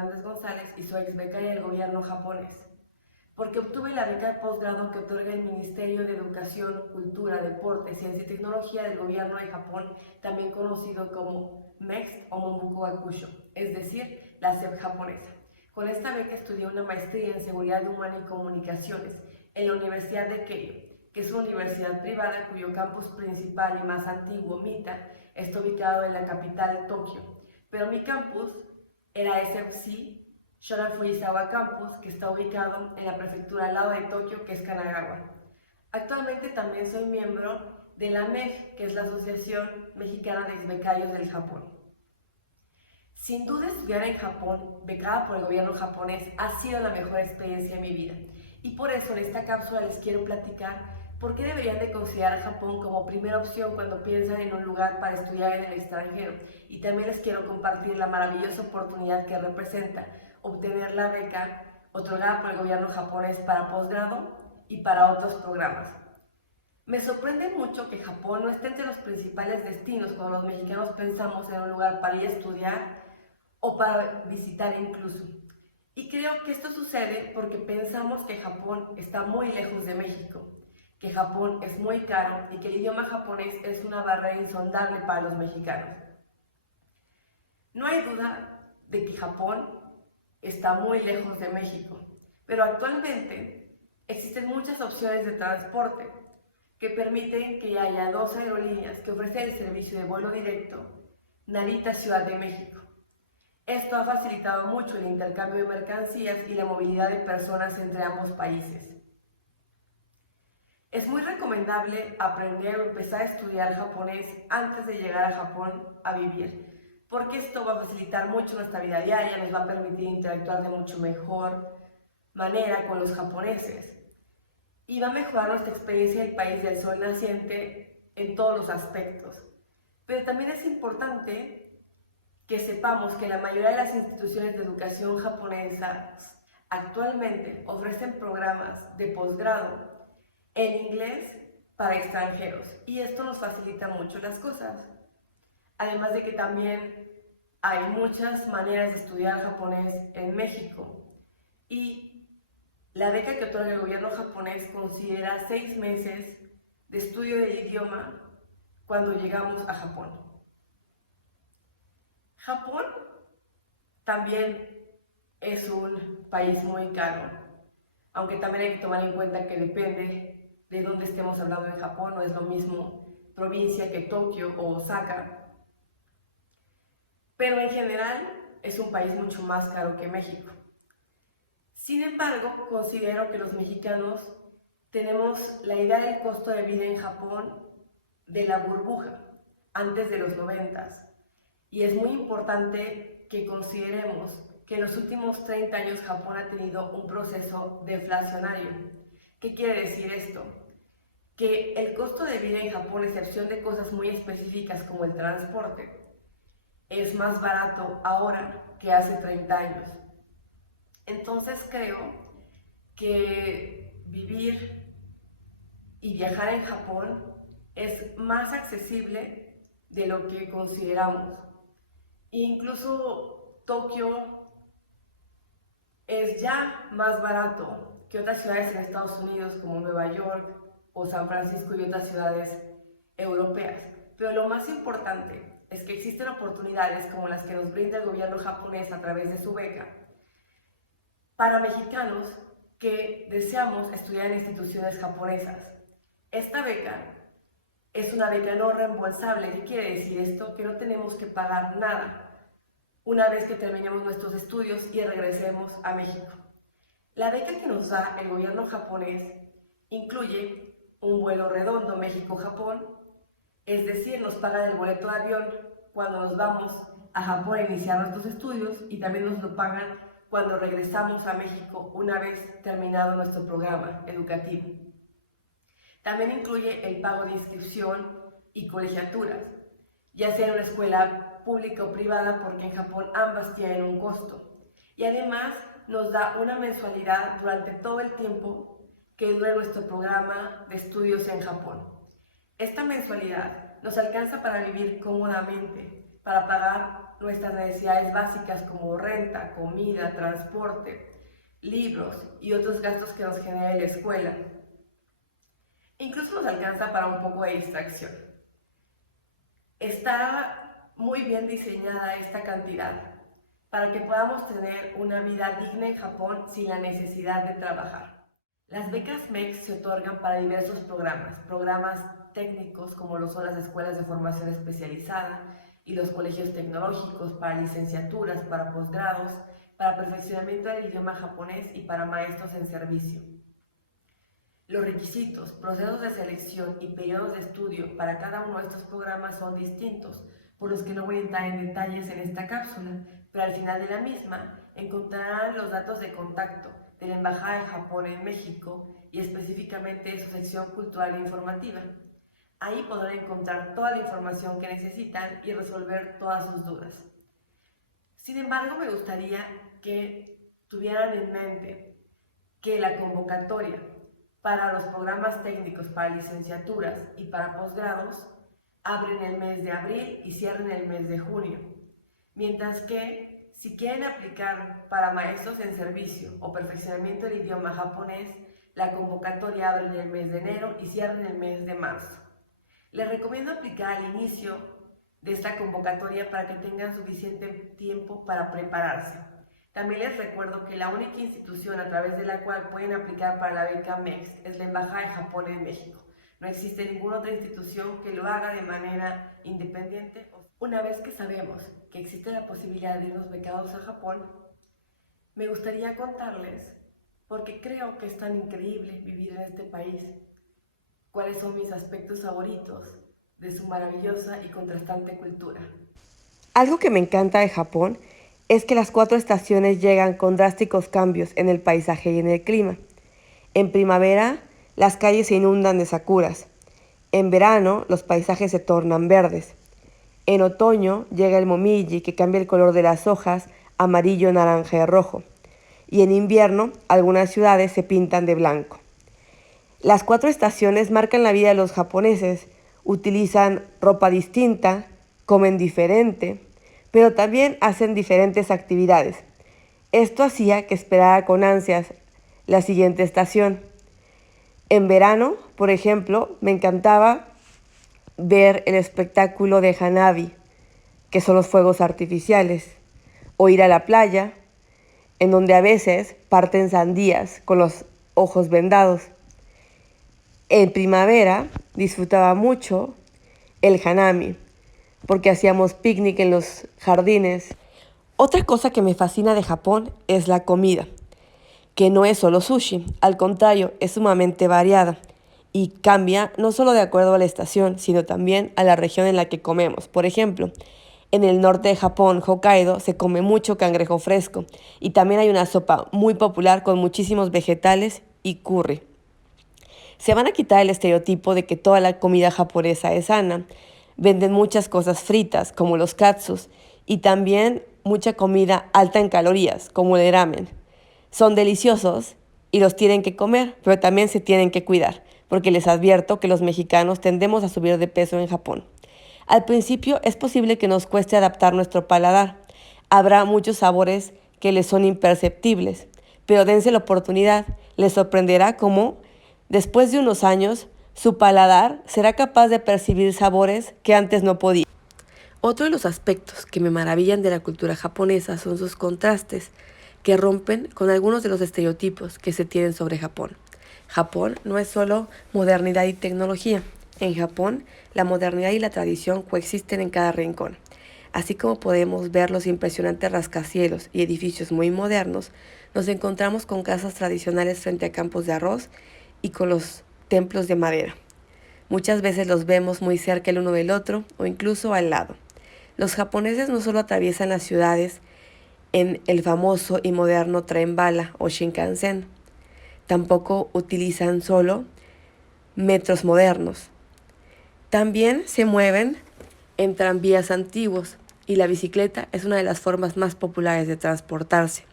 Fernández González y soy ex becaria del gobierno japonés, porque obtuve la beca de posgrado que otorga el Ministerio de Educación, Cultura, Deporte, Ciencia y Tecnología del gobierno de Japón, también conocido como MEXT o Monbuko Gakusho, es decir, la SEP japonesa. Con esta beca estudié una maestría en Seguridad Humana y Comunicaciones en la Universidad de Keio, que es una universidad privada cuyo campus principal y más antiguo, MITA, está ubicado en la capital, Tokio. Pero mi campus era SFC Shonan Fujisawa Campus, que está ubicado en la prefectura al lado de Tokio, que es Kanagawa. Actualmente también soy miembro de la MEG, que es la Asociación Mexicana de Exbecarios del Japón. Sin duda, estudiar en Japón, becada por el gobierno japonés, ha sido la mejor experiencia de mi vida. Y por eso en esta cápsula les quiero platicar por qué deberían de considerar a Japón como primera opción cuando piensan en un lugar para estudiar en el extranjero. Y también les quiero compartir la maravillosa oportunidad que representa obtener la beca otorgada por el gobierno japonés para posgrado y para otros programas. Me sorprende mucho que Japón no esté entre los principales destinos cuando los mexicanos pensamos en un lugar para ir a estudiar o para visitar incluso. Y creo que esto sucede porque pensamos que Japón está muy lejos de México, que Japón es muy caro y que el idioma japonés es una barrera insondable para los mexicanos. No hay duda de que Japón está muy lejos de México, pero actualmente existen muchas opciones de transporte que permiten que haya 2 aerolíneas que ofrecen el servicio de vuelo directo Narita-Ciudad de México. Esto ha facilitado mucho el intercambio de mercancías y la movilidad de personas entre ambos países. Es muy recomendable aprender o empezar a estudiar japonés antes de llegar a Japón a vivir, porque esto va a facilitar mucho nuestra vida diaria, nos va a permitir interactuar de mucho mejor manera con los japoneses y va a mejorar nuestra experiencia en el país del sol naciente en todos los aspectos. Pero también es importante que sepamos que la mayoría de las instituciones de educación japonesas actualmente ofrecen programas de posgrado en inglés para extranjeros y esto nos facilita mucho las cosas. Además de que también hay muchas maneras de estudiar japonés en México y la beca que otorga el gobierno japonés considera 6 meses de estudio del idioma cuando llegamos a Japón. Japón también es un país muy caro, aunque también hay que tomar en cuenta que depende de dónde estemos hablando en Japón, no es lo mismo provincia que Tokio o Osaka, pero en general es un país mucho más caro que México. Sin embargo, considero que los mexicanos tenemos la idea del costo de vida en Japón de la burbuja, antes de los 90s, y es muy importante que consideremos que en los últimos 30 años Japón ha tenido un proceso deflacionario. ¿Qué quiere decir esto? Que el costo de vida en Japón, a excepción de cosas muy específicas como el transporte, es más barato ahora que hace 30 años. Entonces creo que vivir y viajar en Japón es más accesible de lo que consideramos. Incluso Tokio es ya más barato que otras ciudades en Estados Unidos como Nueva York o San Francisco y otras ciudades europeas. Pero lo más importante es que existen oportunidades como las que nos brinda el gobierno japonés a través de su beca para mexicanos que deseamos estudiar en instituciones japonesas. Esta beca es una beca no reembolsable. ¿Qué quiere decir esto? Que no tenemos que pagar nada una vez que terminemos nuestros estudios y regresemos a México. La beca que nos da el gobierno japonés incluye un vuelo redondo México-Japón, es decir, nos pagan el boleto de avión cuando nos vamos a Japón a iniciar nuestros estudios y también nos lo pagan cuando regresamos a México una vez terminado nuestro programa educativo. También incluye el pago de inscripción y colegiaturas, ya sea en una escuela pública o privada, porque en Japón ambas tienen un costo. Y además nos da una mensualidad durante todo el tiempo que dure nuestro programa de estudios en Japón. Esta mensualidad nos alcanza para vivir cómodamente, para pagar nuestras necesidades básicas como renta, comida, transporte, libros y otros gastos que nos genera la escuela. Incluso nos alcanza para un poco de distracción. Está muy bien diseñada esta cantidad para que podamos tener una vida digna en Japón sin la necesidad de trabajar. Las becas MEX se otorgan para diversos programas técnicos como lo son las escuelas de formación especializada y los colegios tecnológicos, para licenciaturas, para posgrados, para perfeccionamiento del idioma japonés y para maestros en servicio. Los requisitos, procesos de selección y periodos de estudio para cada uno de estos programas son distintos, por los que no voy a entrar en detalles en esta cápsula, pero al final de la misma encontrarán los datos de contacto de la Embajada de Japón en México y específicamente de su sección cultural e informativa. Ahí podrán encontrar toda la información que necesitan y resolver todas sus dudas. Sin embargo, me gustaría que tuvieran en mente que la convocatoria para los programas técnicos, para licenciaturas y para posgrados abren el mes de abril y cierran el mes de junio. Mientras que si quieren aplicar para maestros en servicio o perfeccionamiento del idioma japonés, la convocatoria abre en el mes de enero y cierra en el mes de marzo. Les recomiendo aplicar al inicio de esta convocatoria para que tengan suficiente tiempo para prepararse. También les recuerdo que la única institución a través de la cual pueden aplicar para la beca MEX es la Embajada de Japón en México. No existe ninguna otra institución que lo haga de manera independiente. Una vez que sabemos que existe la posibilidad de irnos becados a Japón, me gustaría contarles, porque creo que es tan increíble vivir en este país, cuáles son mis aspectos favoritos de su maravillosa y contrastante cultura. Algo que me encanta de Japón es que las 4 estaciones llegan con drásticos cambios en el paisaje y en el clima. En primavera, las calles se inundan de sakuras. En verano, los paisajes se tornan verdes. En otoño llega el momiji, que cambia el color de las hojas amarillo, naranja y rojo. Y en invierno, algunas ciudades se pintan de blanco. Las 4 estaciones marcan la vida de los japoneses. Utilizan ropa distinta, comen diferente, pero también hacen diferentes actividades. Esto hacía que esperara con ansias la siguiente estación. En verano, por ejemplo, me encantaba ver el espectáculo de Hanabi, que son los fuegos artificiales, o ir a la playa, en donde a veces parten sandías con los ojos vendados. En primavera disfrutaba mucho el hanami, porque hacíamos picnic en los jardines. Otra cosa que me fascina de Japón es la comida, que no es solo sushi, al contrario, es sumamente variada y cambia no solo de acuerdo a la estación, sino también a la región en la que comemos. Por ejemplo, en el norte de Japón, Hokkaido, se come mucho cangrejo fresco y también hay una sopa muy popular con muchísimos vegetales y curry. Se van a quitar el estereotipo de que toda la comida japonesa es sana. Venden muchas cosas fritas, como los katsus, y también mucha comida alta en calorías, como el ramen. Son deliciosos y los tienen que comer, pero también se tienen que cuidar, porque les advierto que los mexicanos tendemos a subir de peso en Japón. Al principio es posible que nos cueste adaptar nuestro paladar. Habrá muchos sabores que les son imperceptibles, pero dense la oportunidad, les sorprenderá cómo, después de unos años, su paladar será capaz de percibir sabores que antes no podía. Otro de los aspectos que me maravillan de la cultura japonesa son sus contrastes, que rompen con algunos de los estereotipos que se tienen sobre Japón. Japón no es solo modernidad y tecnología. En Japón, la modernidad y la tradición coexisten en cada rincón. Así como podemos ver los impresionantes rascacielos y edificios muy modernos, nos encontramos con casas tradicionales frente a campos de arroz y con los templos de madera. Muchas veces los vemos muy cerca el uno del otro o incluso al lado. Los japoneses no solo atraviesan las ciudades en el famoso y moderno tren bala o Shinkansen, tampoco utilizan solo metros modernos. También se mueven en tranvías antiguos y la bicicleta es una de las formas más populares de transportarse.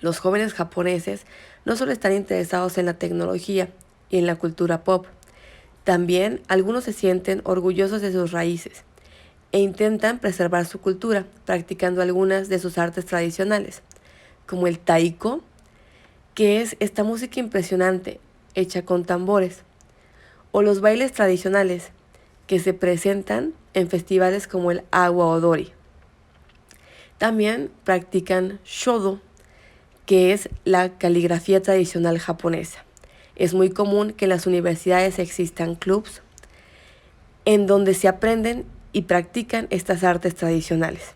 Los jóvenes japoneses no solo están interesados en la tecnología y en la cultura pop, también algunos se sienten orgullosos de sus raíces. e intentan preservar su cultura, practicando algunas de sus artes tradicionales, como el taiko, que es esta música impresionante hecha con tambores, o los bailes tradicionales, que se presentan en festivales como el Awa Odori. También practican shodo, que es la caligrafía tradicional japonesa. Es muy común que en las universidades existan clubs en donde se aprenden y practican estas artes tradicionales.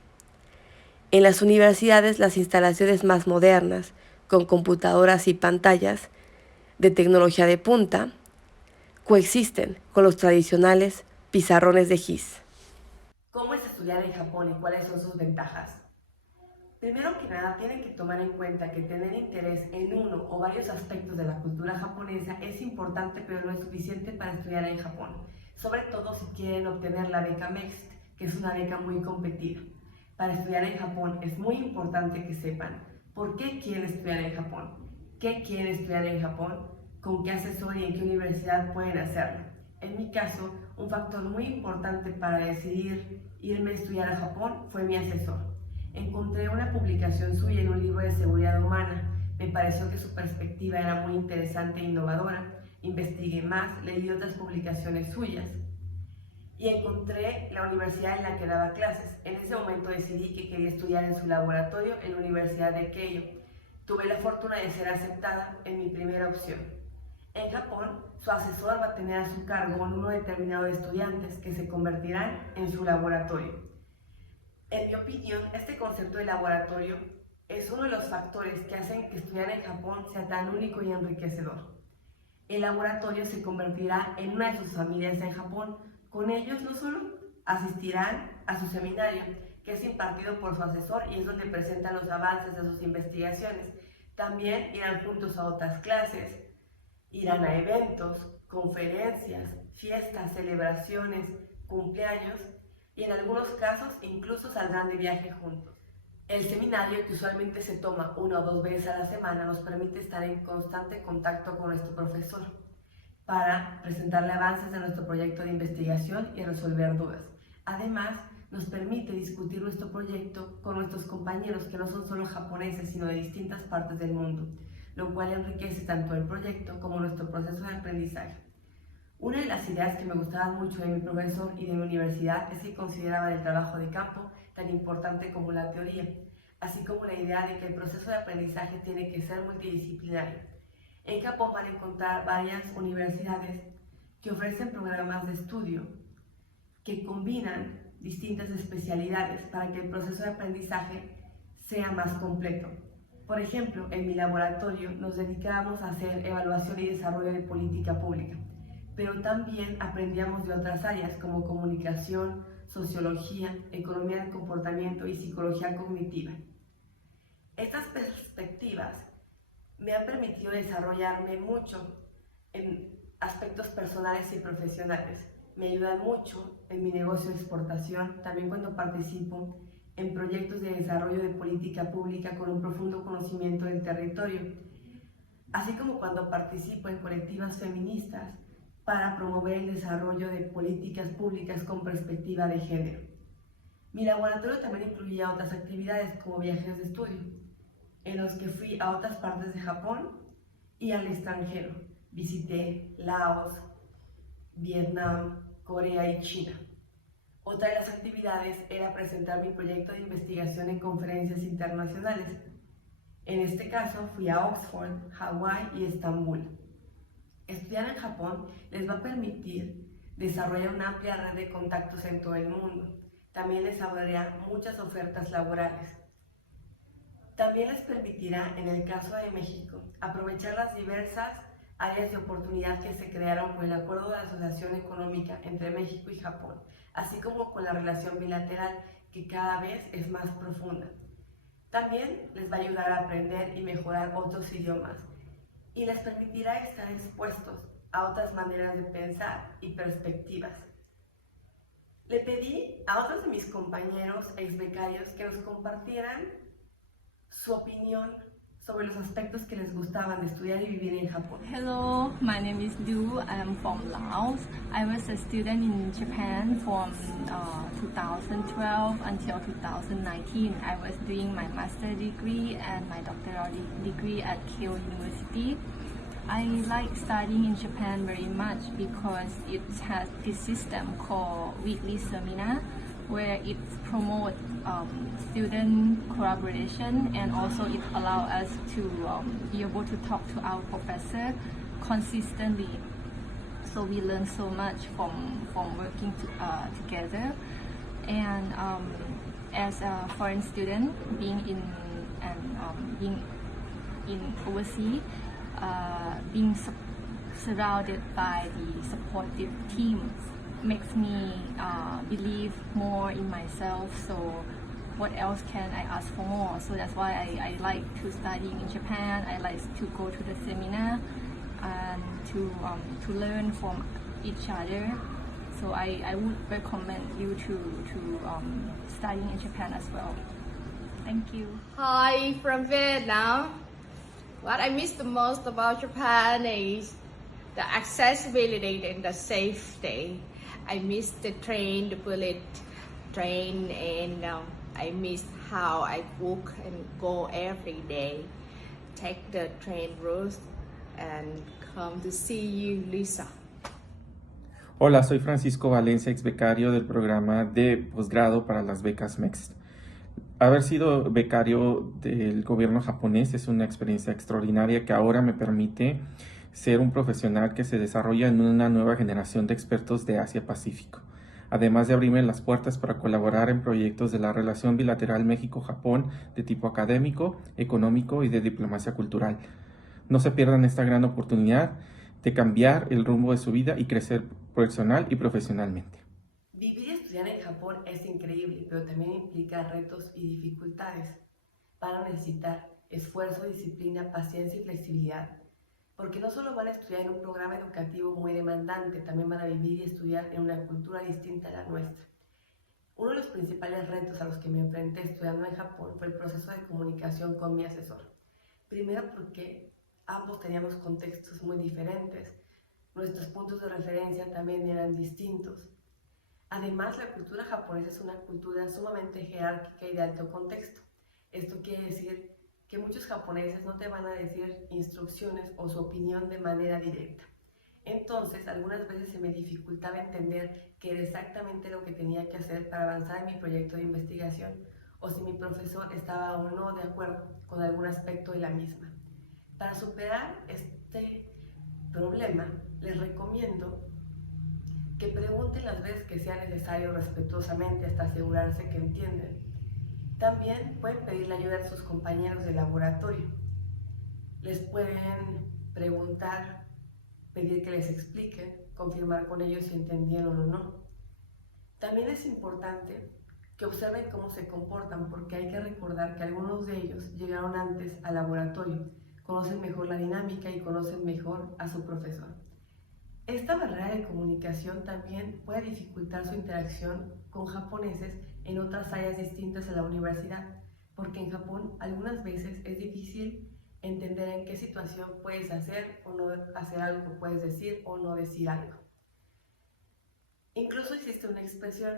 En las universidades, las instalaciones más modernas, con computadoras y pantallas de tecnología de punta, coexisten con los tradicionales pizarrones de gis. ¿Cómo es estudiar en Japón y cuáles son sus ventajas? Primero que nada, tienen que tomar en cuenta que tener interés en uno o varios aspectos de la cultura japonesa es importante, pero no es suficiente para estudiar en Japón, sobre todo si quieren obtener la beca MEXT, que es una beca muy competida. Para estudiar en Japón es muy importante que sepan por qué quieren estudiar en Japón, qué quieren estudiar en Japón, con qué asesor y en qué universidad pueden hacerlo. En mi caso, un factor muy importante para decidir irme a estudiar a Japón fue mi asesor. Encontré una publicación suya en un libro de seguridad humana. Me pareció que su perspectiva era muy interesante e innovadora. Investigué más, leí otras publicaciones suyas y encontré la universidad en la que daba clases. En ese momento decidí que quería estudiar en su laboratorio en la Universidad de Keio. Tuve la fortuna de ser aceptada en mi primera opción. En Japón, su asesor va a tener a su cargo un número determinado de estudiantes que se convertirán en su laboratorio. En mi opinión, este concepto de laboratorio es uno de los factores que hacen que estudiar en Japón sea tan único y enriquecedor. El laboratorio se convertirá en una de sus familias en Japón. Con ellos no solo asistirán a su seminario, que es impartido por su asesor y es donde presentan los avances de sus investigaciones. También irán juntos a otras clases, irán a eventos, conferencias, fiestas, celebraciones, cumpleaños y en algunos casos incluso saldrán de viaje juntos. El seminario, que usualmente se toma 1 o 2 veces a la semana, nos permite estar en constante contacto con nuestro profesor para presentarle avances de nuestro proyecto de investigación y resolver dudas. Además, nos permite discutir nuestro proyecto con nuestros compañeros que no son solo japoneses, sino de distintas partes del mundo, lo cual enriquece tanto el proyecto como nuestro proceso de aprendizaje. Una de las ideas que me gustaban mucho de mi profesor y de mi universidad es que consideraban el trabajo de campo tan importante como la teoría, así como la idea de que el proceso de aprendizaje tiene que ser multidisciplinario. En Japón van a encontrar varias universidades que ofrecen programas de estudio que combinan distintas especialidades para que el proceso de aprendizaje sea más completo. Por ejemplo, en mi laboratorio nos dedicábamos a hacer evaluación y desarrollo de política pública, pero también aprendíamos de otras áreas como comunicación, sociología, economía del comportamiento y psicología cognitiva. Estas perspectivas me han permitido desarrollarme mucho en aspectos personales y profesionales. Me ayudan mucho en mi negocio de exportación, también cuando participo en proyectos de desarrollo de política pública con un profundo conocimiento del territorio, así como cuando participo en colectivas feministas para promover el desarrollo de políticas públicas con perspectiva de género. Mi laboratorio también incluía otras actividades como viajes de estudio, en los que fui a otras partes de Japón y al extranjero. Visité Laos, Vietnam, Corea y China. Otra de las actividades era presentar mi proyecto de investigación en conferencias internacionales. En este caso fui a Oxford, Hawái y Estambul. Estudiar en Japón les va a permitir desarrollar una amplia red de contactos en todo el mundo. También les abrirá muchas ofertas laborales. También les permitirá, en el caso de México, aprovechar las diversas áreas de oportunidad que se crearon por el Acuerdo de Asociación Económica entre México y Japón, así como con la relación bilateral, que cada vez es más profunda. También les va a ayudar a aprender y mejorar otros idiomas y les permitirá estar expuestos a otras maneras de pensar y perspectivas. Le pedí a otros de mis compañeros ex becarios que nos compartieran su opinión sobre los aspectos que les gustaban de estudiar y vivir en Japón. Hello, my name is Du. I'm from Laos. I was a student in Japan from 2012 until 2019. I was doing my master degree and my doctoral degree at Keio University. I like studying in Japan very much because it has this system called weekly seminar where it promotes student collaboration, and also it allows us to be able to talk to our professor consistently. So we learn so much from working together. And as a foreign student, being in overseas, being surrounded by the supportive teams makes me believe more in myself. So what else can I ask for more? So that's why I like to study in Japan. I like to go to the seminar and to learn from each other. So I would recommend you to studying in Japan as well. Thank you. Hi, from Vietnam. What I miss the most about Japan is the accessibility and the safety. I miss the train, the bullet train, and I miss how I walk and go every day. Take the train route and come to see you, Lisa. Hola, soy Francisco Valencia, ex becario del programa de posgrado para las becas MEXT. Haber sido becario del gobierno japonés es una experiencia extraordinaria que ahora me permite ser un profesional que se desarrolla en una nueva generación de expertos de Asia-Pacífico, además de abrirme las puertas para colaborar en proyectos de la relación bilateral México-Japón de tipo académico, económico y de diplomacia cultural. No se pierdan esta gran oportunidad de cambiar el rumbo de su vida y crecer personal y profesionalmente. Vivir y estudiar en Japón es increíble, pero también implica retos y dificultades. Van a necesitar esfuerzo, disciplina, paciencia y flexibilidad, porque no solo van a estudiar en un programa educativo muy demandante, también van a vivir y estudiar en una cultura distinta a la nuestra. Uno de los principales retos a los que me enfrenté estudiando en Japón fue el proceso de comunicación con mi asesor. Primero porque ambos teníamos contextos muy diferentes, nuestros puntos de referencia también eran distintos. Además, la cultura japonesa es una cultura sumamente jerárquica y de alto contexto. Esto quiere decir que muchos japoneses no te van a decir instrucciones o su opinión de manera directa. Entonces, algunas veces se me dificultaba entender qué era exactamente lo que tenía que hacer para avanzar en mi proyecto de investigación, o si mi profesor estaba o no de acuerdo con algún aspecto de la misma. Para superar este problema, les recomiendo que pregunten las veces que sea necesario respetuosamente hasta asegurarse que entienden. También pueden pedir la ayuda de sus compañeros de laboratorio. Les pueden preguntar, pedir que les expliquen, confirmar con ellos si entendieron o no. También es importante que observen cómo se comportan, porque hay que recordar que algunos de ellos llegaron antes al laboratorio, conocen mejor la dinámica y conocen mejor a su profesor. Esta barrera de comunicación también puede dificultar su interacción con japoneses en otras áreas distintas a la universidad, porque en Japón algunas veces es difícil entender en qué situación puedes hacer o no hacer algo, puedes decir o no decir algo. Incluso existe una expresión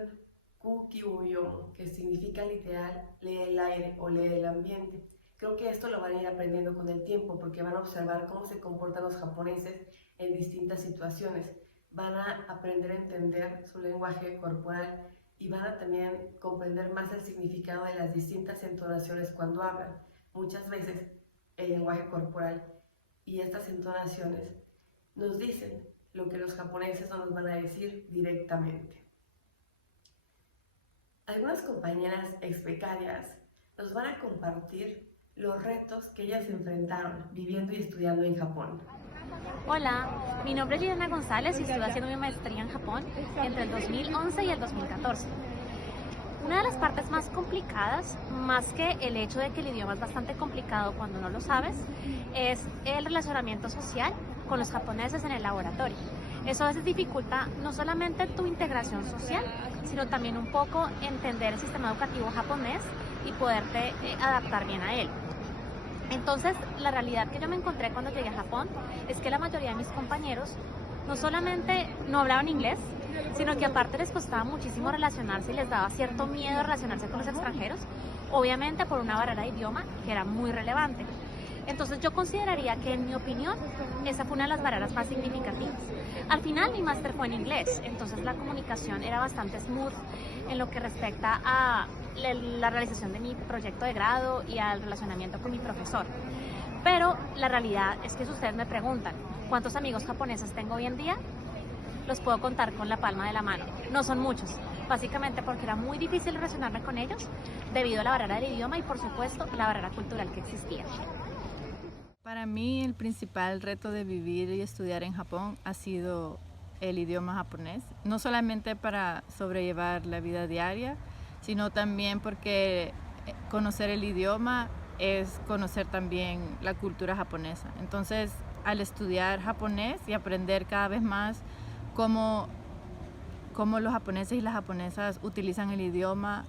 Kukyuyo, que significa literal lee el aire o lee el ambiente. Creo que esto lo van a ir aprendiendo con el tiempo, porque van a observar cómo se comportan los japoneses en distintas situaciones. Van a aprender a entender su lenguaje corporal y van a también comprender más el significado de las distintas entonaciones cuando hablan. Muchas veces el lenguaje corporal y estas entonaciones nos dicen lo que los japoneses no nos van a decir directamente. Algunas compañeras ex-becarias nos van a compartir los retos que ellas enfrentaron viviendo y estudiando en Japón. Hola, mi nombre es Liliana González y estoy haciendo mi maestría en Japón entre el 2011 y el 2014. Una de las partes más complicadas, más que el hecho de que el idioma es bastante complicado cuando no lo sabes, es el relacionamiento social con los japoneses en el laboratorio. Eso a veces dificulta no solamente tu integración social, sino también un poco entender el sistema educativo japonés y poderte adaptar bien a él. Entonces, la realidad que yo me encontré cuando llegué a Japón es que la mayoría de mis compañeros no solamente no hablaban inglés, sino que aparte les costaba muchísimo relacionarse y les daba cierto miedo relacionarse con los extranjeros, obviamente por una barrera de idioma que era muy relevante. Entonces yo consideraría que, en mi opinión, esa fue una de las barreras más significativas. Al final mi máster fue en inglés, entonces la comunicación era bastante smooth en lo que respecta a la realización de mi proyecto de grado y al relacionamiento con mi profesor. Pero la realidad es que si ustedes me preguntan cuántos amigos japoneses tengo hoy en día, los puedo contar con la palma de la mano. No son muchos, básicamente porque era muy difícil relacionarme con ellos debido a la barrera del idioma y, por supuesto, la barrera cultural que existía. Para mí el principal reto de vivir y estudiar en Japón ha sido el idioma japonés, no solamente para sobrellevar la vida diaria, sino también porque conocer el idioma es conocer también la cultura japonesa. Entonces, al estudiar japonés y aprender cada vez más cómo los japoneses y las japonesas utilizan el idioma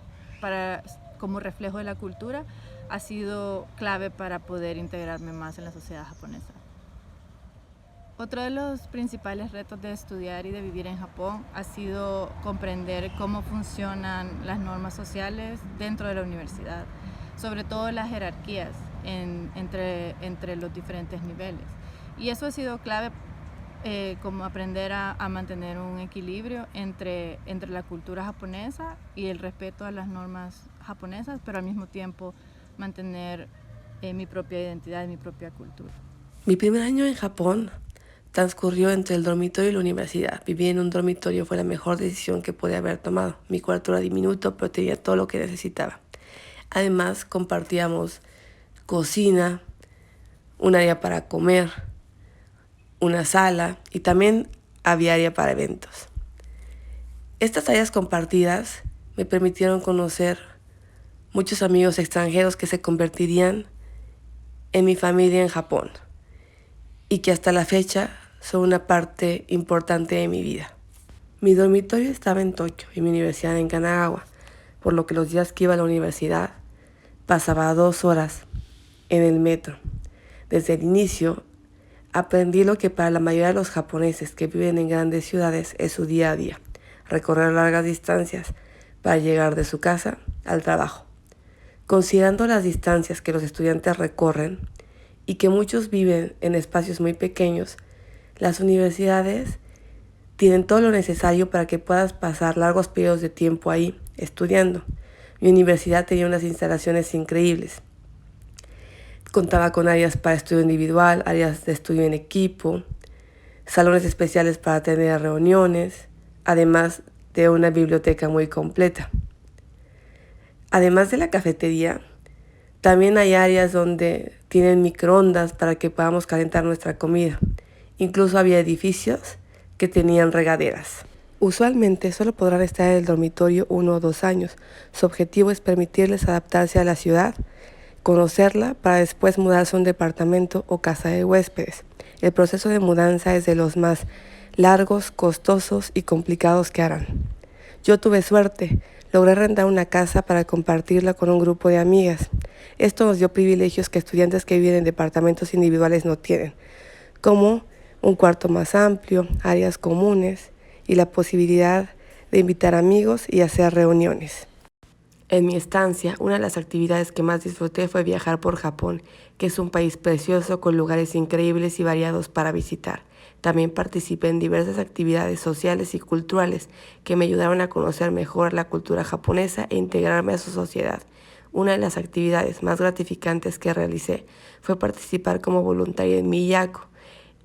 como reflejo de la cultura, ha sido clave para poder integrarme más en la sociedad japonesa. Otro de los principales retos de estudiar y de vivir en Japón ha sido comprender cómo funcionan las normas sociales dentro de la universidad, sobre todo las jerarquías entre los diferentes niveles. Y eso ha sido clave, como aprender a mantener un equilibrio entre la cultura japonesa y el respeto a las normas japonesas, pero al mismo tiempo mantener mi propia identidad y mi propia cultura. Mi primer año en Japón transcurrió entre el dormitorio y la universidad. Vivir en un dormitorio fue la mejor decisión que pude haber tomado. Mi cuarto era diminuto, pero tenía todo lo que necesitaba. Además, compartíamos cocina, un área para comer, una sala y también había área para eventos. Estas áreas compartidas me permitieron conocer muchos amigos extranjeros que se convertirían en mi familia en Japón y que hasta la fecha son una parte importante de mi vida. Mi dormitorio estaba en Tokio y mi universidad en Kanagawa, por lo que los días que iba a la universidad pasaba 2 horas en el metro. Desde el inicio aprendí lo que para la mayoría de los japoneses que viven en grandes ciudades es su día a día, recorrer largas distancias para llegar de su casa al trabajo. Considerando las distancias que los estudiantes recorren y que muchos viven en espacios muy pequeños, las universidades tienen todo lo necesario para que puedas pasar largos periodos de tiempo ahí estudiando. Mi universidad tenía unas instalaciones increíbles. Contaba con áreas para estudio individual, áreas de estudio en equipo, salones especiales para tener reuniones, además de una biblioteca muy completa. Además de la cafetería, también hay áreas donde tienen microondas para que podamos calentar nuestra comida. Incluso había edificios que tenían regaderas. Usualmente solo podrán estar en el dormitorio 1 o 2 años. Su objetivo es permitirles adaptarse a la ciudad, conocerla para después mudarse a un departamento o casa de huéspedes. El proceso de mudanza es de los más largos, costosos y complicados que harán. Yo tuve suerte. Logré rentar una casa para compartirla con un grupo de amigas. Esto nos dio privilegios que estudiantes que viven en departamentos individuales no tienen, como un cuarto más amplio, áreas comunes y la posibilidad de invitar amigos y hacer reuniones. En mi estancia, una de las actividades que más disfruté fue viajar por Japón, que es un país precioso con lugares increíbles y variados para visitar. También participé en diversas actividades sociales y culturales que me ayudaron a conocer mejor la cultura japonesa e integrarme a su sociedad. Una de las actividades más gratificantes que realicé fue participar como voluntaria en Miyako,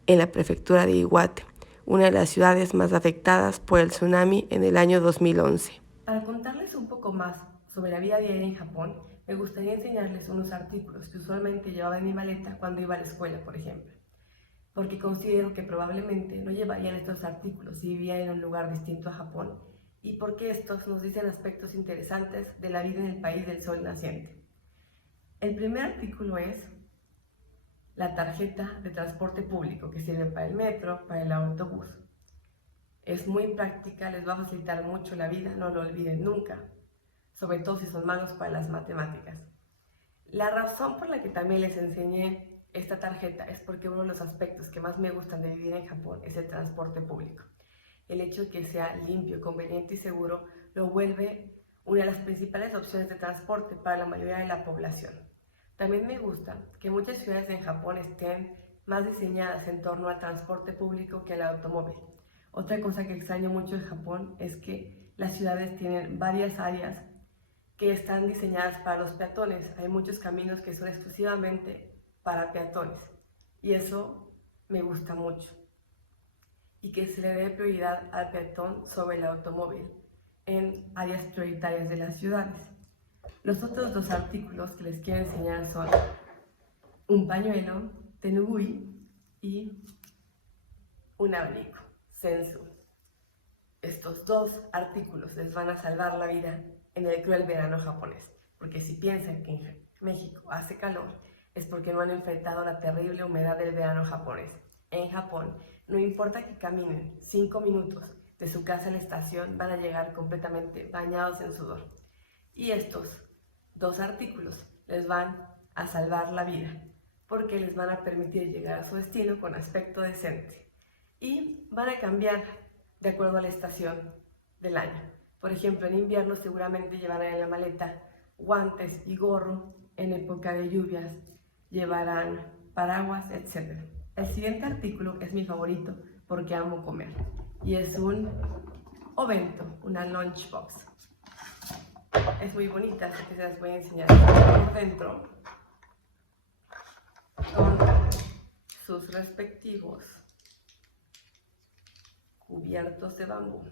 en la prefectura de Iwate, una de las ciudades más afectadas por el tsunami en el año 2011. Para contarles un poco más sobre la vida diaria en Japón, me gustaría enseñarles unos artículos que usualmente llevaba en mi maleta cuando iba a la escuela, por ejemplo, porque considero que probablemente no llevarían estos artículos si vivían en un lugar distinto a Japón y porque estos nos dicen aspectos interesantes de la vida en el país del sol naciente. El primer artículo es la tarjeta de transporte público que sirve para el metro, para el autobús. Es muy práctica, les va a facilitar mucho la vida, no lo olviden nunca, sobre todo si son malos para las matemáticas. La razón por la que también les enseñé esta tarjeta es porque uno de los aspectos que más me gustan de vivir en Japón es el transporte público. El hecho de que sea limpio, conveniente y seguro lo vuelve una de las principales opciones de transporte para la mayoría de la población. También me gusta que muchas ciudades en Japón estén más diseñadas en torno al transporte público que al automóvil. Otra cosa que extraño mucho en Japón es que las ciudades tienen varias áreas que están diseñadas para los peatones. Hay muchos caminos que son exclusivamente para peatones y eso me gusta mucho. Y que se le dé prioridad al peatón sobre el automóvil en áreas prioritarias de las ciudades. Los otros dos artículos que les quiero enseñar son un pañuelo, tenugui, y un abrigo, sensu. Estos dos artículos les van a salvar la vida en el cruel verano japonés, porque si piensan que en México hace calor, es porque no han enfrentado la terrible humedad del verano japonés. En Japón, no importa que caminen 5 minutos de su casa a la estación, van a llegar completamente bañados en sudor. Y estos dos artículos les van a salvar la vida, porque les van a permitir llegar a su destino con aspecto decente. Y van a cambiar de acuerdo a la estación del año. Por ejemplo, en invierno seguramente llevarán en la maleta guantes y gorro, en época de lluvias llevarán paraguas, etc. El siguiente artículo es mi favorito porque amo comer y es un obento, una lunchbox. Es muy bonita, así que se las voy a enseñar. Por dentro, con sus respectivos cubiertos de bambú.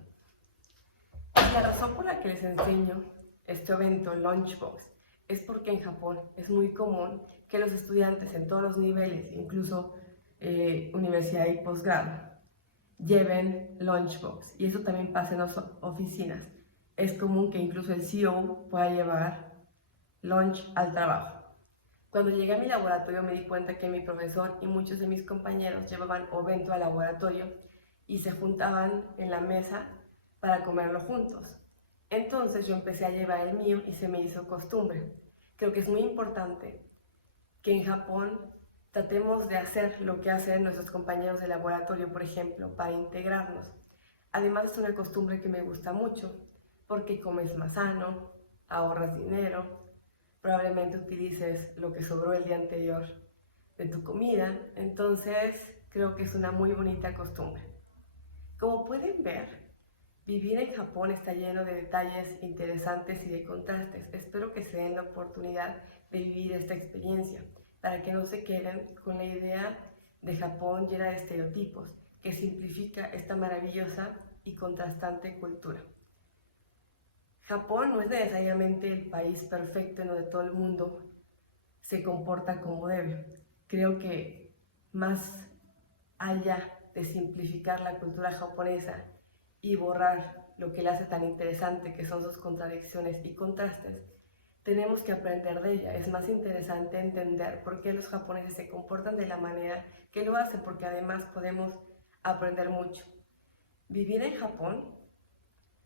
Y la razón por la que les enseño este obento, lunchbox, es porque en Japón es muy común que los estudiantes en todos los niveles, incluso universidad y posgrado, lleven lunchbox. Y eso también pasa en las oficinas. Es común que incluso el CEO pueda llevar lunch al trabajo. Cuando llegué a mi laboratorio me di cuenta que mi profesor y muchos de mis compañeros llevaban obento al laboratorio y se juntaban en la mesa para comerlo juntos. Entonces yo empecé a llevar el mío y se me hizo costumbre. Creo que es muy importante que en Japón tratemos de hacer lo que hacen nuestros compañeros de laboratorio, por ejemplo, para integrarnos. Además es una costumbre que me gusta mucho, porque comes más sano, ahorras dinero, probablemente utilices lo que sobró el día anterior de tu comida, entonces creo que es una muy bonita costumbre. Como pueden ver, vivir en Japón está lleno de detalles interesantes y de contrastes. Espero que se den la oportunidad de vivir esta experiencia, para que no se queden con la idea de Japón llena de estereotipos, que simplifica esta maravillosa y contrastante cultura. Japón no es necesariamente el país perfecto en donde todo el mundo se comporta como debe. Creo que más allá de simplificar la cultura japonesa y borrar lo que la hace tan interesante, que son sus contradicciones y contrastes, tenemos que aprender de ella. Es más interesante entender por qué los japoneses se comportan de la manera que lo hacen, porque además podemos aprender mucho. Vivir en Japón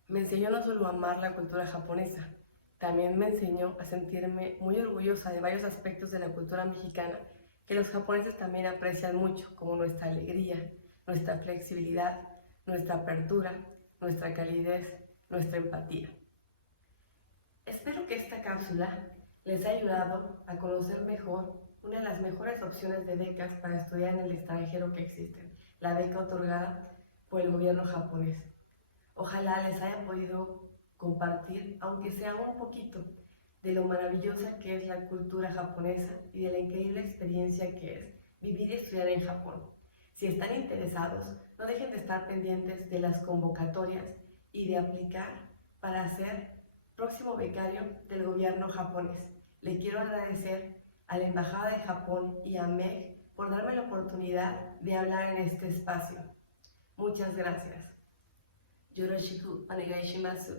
me enseñó no solo a amar la cultura japonesa, también me enseñó a sentirme muy orgullosa de varios aspectos de la cultura mexicana que los japoneses también aprecian mucho, como nuestra alegría, nuestra flexibilidad, nuestra apertura, nuestra calidez, nuestra empatía. Espero que esta cápsula les haya ayudado a conocer mejor una de las mejores opciones de becas para estudiar en el extranjero que existen, la beca otorgada por el gobierno japonés. Ojalá les haya podido compartir, aunque sea un poquito, de lo maravillosa que es la cultura japonesa y de la increíble experiencia que es vivir y estudiar en Japón. Si están interesados, no dejen de estar pendientes de las convocatorias y de aplicar para ser próximo becario del gobierno japonés. Le quiero agradecer a la Embajada de Japón y a MEG por darme la oportunidad de hablar en este espacio. Muchas gracias. Yoroshiku onegai shimasu.